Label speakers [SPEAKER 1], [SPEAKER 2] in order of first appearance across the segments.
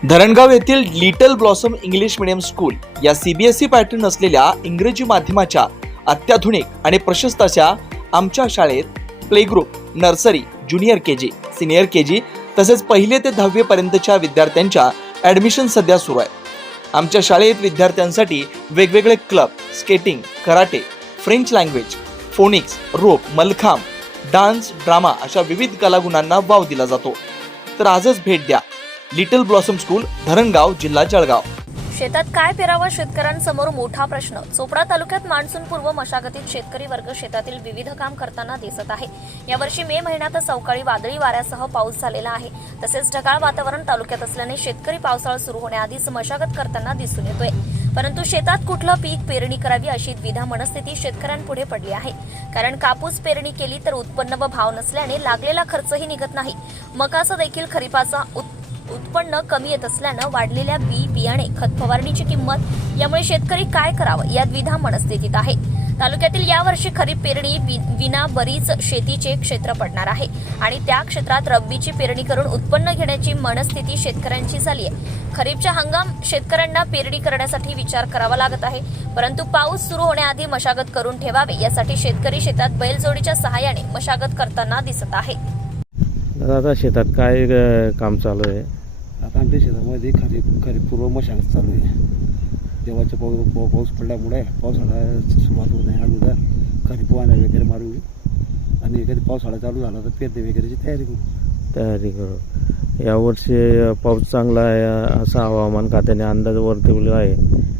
[SPEAKER 1] धरणगाव येथील little blossom English medium school या CBSE pattern असलेल्या इंग्रजी माध्यमाच्या अत्याधुनिक आणि प्रशस्त अशा आमच्या शाळेत play group, nursery, junior KG, senior KG तसेच पहिले ते 10वी पर्यंतच्या विद्यार्थ्यांच्या ॲडमिशन सध्या सुरू आहे। आमच्या शाळेत विद्यार्थ्यांसाठी वेगवेगळे club, skating, karate, French language, phonics, rope, mallakhamb, dance, drama अशा विविध कलागुणांना वाव दिला जातो। तर आजच भेट द्या लिटल ब्लॉसम स्कूल, धरणगाव, जिल्हा जळगाव।
[SPEAKER 2] शेतात काय पेरावं शेतकऱ्यांसमोर मोठा प्रश्न। चोपडा तालुक्यात मान्सूनपूर्व मशागतीत शेतकरी वर्ग शेतातील विविध काम करताना दिसत आहे। यावर्षी मे महिन्यातच अवकाळी वादळी वाऱ्यासह पाऊस झालेला आहे। तसेच ढगाळ वातावरण तालुक्यात असल्याने शेतकरी पावसाळा सुरू होण्याआधीच मशागत करताना दिसून येतोय। परंतु शेतात कुठलं पीक पेरणी करावी अशी द्विधा मनस्थिती शेतकऱ्यांपुढे पडली आहे। कारण कापूस पेरणी केली तर उत्पन्न व भाव नसल्याने लागलेला खर्चही निघत नाही। मकाचा देखील खरीपाचा उत्पन्न कमी येत असल्यानं वाढलेल्या बियाणे, खत फवारणीची किंमत यामुळे शेतकरी काय करावं या द्विधा मनस्थितीत आहे। तालुक्यातील यावर्षी खरीप पेरणी विना बरीच शेतीचे क्षेत्र पडणार आहे आणि त्या क्षेत्रात रब्बीची पेरणी करून उत्पन्न घेण्याची मनस्थिती शेतकऱ्यांची झाली आहे। खरीपच्या हंगाम शेतकऱ्यांना पेरणी करण्यासाठी विचार करावा लागत आहे, परंतु पाऊस सुरू होण्याआधी मशागत करून ठेवावे यासाठी शेतकरी शेतात बैलजोडीच्या सहाय्याने मशागत करताना दिसत आहे।
[SPEAKER 3] आता शेतात काय काम चालू आहे?
[SPEAKER 4] आता आमच्या शेतामध्ये खरीप पूर्व मशागत चालू आहे। देवाचा पाऊस पडल्यामुळे पावसाळा सुरुवात होत आहे अगोदर खरीप वाहण्या वगैरे मारून घेऊ आणि कधी पावसाळा चालू झाला तर पेरणी वगैरेची तयारी करू।
[SPEAKER 3] यावर्षी पाऊस चांगला आहे असा हवामान खात्याने अंदाज वर्तवला आहे।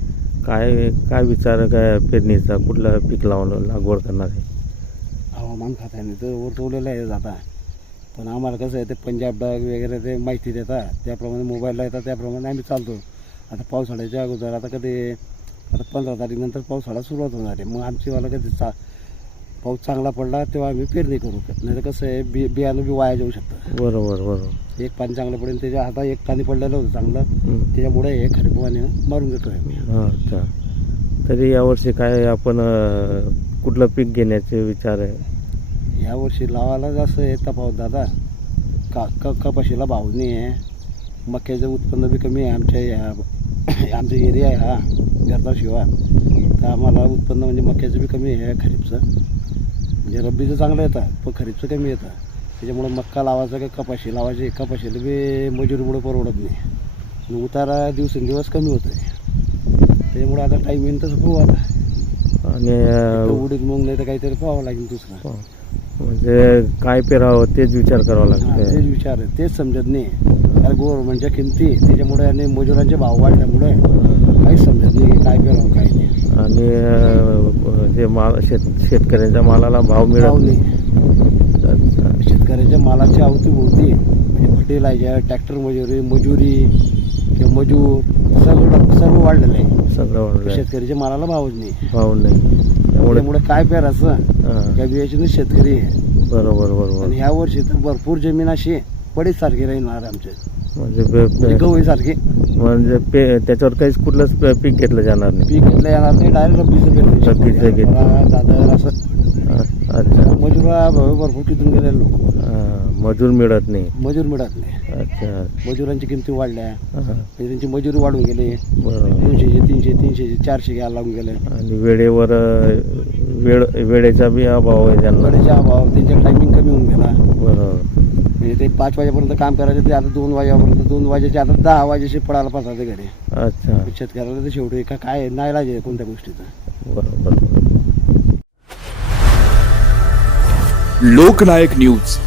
[SPEAKER 3] काय विचार काय पेरणीचा, कुठला पीक लागवड करणार आहे?
[SPEAKER 4] हवामान खात्याने तर वर्तवलेलं आहे जाता, पण आम्हाला कसं आहे ते पंजाब डाग वगैरे ते माहिती देतात, त्याप्रमाणे मोबाईलला येतात, त्याप्रमाणे आम्ही चालतो। आता पावसाळ्याच्या अगोदर आता 15 तारखेनंतर पावसाळा सुरुवात होणार आहे। मग आमचीवाला कधी पाऊस चांगला पडला तेव्हा आम्ही पेरणी करू, नाही तर कसं आहे बियाणं बी वाया जाऊ शकतं।
[SPEAKER 3] बरोबर।
[SPEAKER 4] एक पाणी चांगलं पडेल, त्याच्या आता एक पाणी पडलेलं होतं चांगलं, त्याच्यामुळे हे खरीप पाणी मारून घेतो आम्ही।
[SPEAKER 3] अच्छा, तरी यावर्षी काय आपण कुठलं पीक घेण्याचे विचार आहे?
[SPEAKER 4] यावर्षी लावायला जास्त आहे तफावत दादा, कपाशीला भाव नाही आहे, मक्याचं उत्पन्न बी कमी आहे आमच्या एरिया आहे हा घरदार शिवाय, तर आम्हाला उत्पन्न म्हणजे मक्याचं बी कमी आहे, खरीपचं म्हणजे रब्बीचं चांगलं येतं पण खरीपचं कमी येतं। त्याच्यामुळं मक्का लावायचं का कपाशी लावायची, कपाशीला बी मजुरीमुळे परवडत नाही आणि उतारा दिवसेंदिवस कमी होतो आहे। त्याच्यामुळे आता टाईम येईन तसं पाहू आता, आणि उडीद मग नाही तर काहीतरी पाहावं लागेल दुसरं।
[SPEAKER 3] म्हणजे काय पेरावं तेच विचार करावा लागतो।
[SPEAKER 4] तेच विचार आहे, तेच समजत नाही कारण गव्हर्नमेंटच्या किमती त्याच्यामुळे आणि मजुरांचे भाव वाढल्यामुळे काहीच समजत नाही काय पेरावं काय नाही,
[SPEAKER 3] आणि जे शेतकऱ्यांच्या मालाला भाव मिळत नाही।
[SPEAKER 4] शेतकऱ्यांच्या मालाची अवतीभोवती म्हणजे फर्टिलायझर, ट्रॅक्टर मजुरी किंवा मजूर सर्व वाढलेलं आहे,
[SPEAKER 3] सगळं वाढलं।
[SPEAKER 4] शेतकऱ्याच्या मालाला भावच नाही
[SPEAKER 3] त्यामुळे
[SPEAKER 4] काय पेरायचं त्या बियाचे शेतकरी आहे।
[SPEAKER 3] बरोबर।
[SPEAKER 4] आणि ह्या वर्षी तर भरपूर जमीन अशी पडीच सारखी राहणार आमच्या,
[SPEAKER 3] म्हणजे
[SPEAKER 4] गवळी सारखी,
[SPEAKER 3] म्हणजे त्याच्यावर काहीच कुठलंच पीक घेतलं जाणार नाही।
[SPEAKER 4] पीक घेतलं जाणार नाही, डायरेक्ट
[SPEAKER 3] रब्बीचं घेतलं
[SPEAKER 4] दादर असं।
[SPEAKER 3] अच्छा,
[SPEAKER 4] मजुरा भरपूर तिथून गेलेले लोक,
[SPEAKER 3] मजूर मिळत नाही।
[SPEAKER 4] अच्छा, मजुरांची किमती वाढल्या, त्यांची मजुरी वाढून गेले,
[SPEAKER 3] बरोबर।
[SPEAKER 4] 200, 300, 400 घ्यायला लागून गेले,
[SPEAKER 3] आणि वेळेवर वेळेचा बी अभाव आहे त्यांना,
[SPEAKER 4] वेळेचा अभाव, त्यांचा टायमिंग कमी होऊन गेला।
[SPEAKER 3] बरोबर,
[SPEAKER 4] म्हणजे ते 5 वाजेपर्यंत काम करायचे ते आता 2 वाजेपर्यंत, 2 वाजेचे आता 10 वाजेशी पडायला पाहतात घरी।
[SPEAKER 3] अच्छा,
[SPEAKER 4] शेतकऱ्याला तर शेवटी काय नाईलाज आहे कोणत्या गोष्टीचा।
[SPEAKER 3] बरोबर।
[SPEAKER 1] लोकनायक न्यूज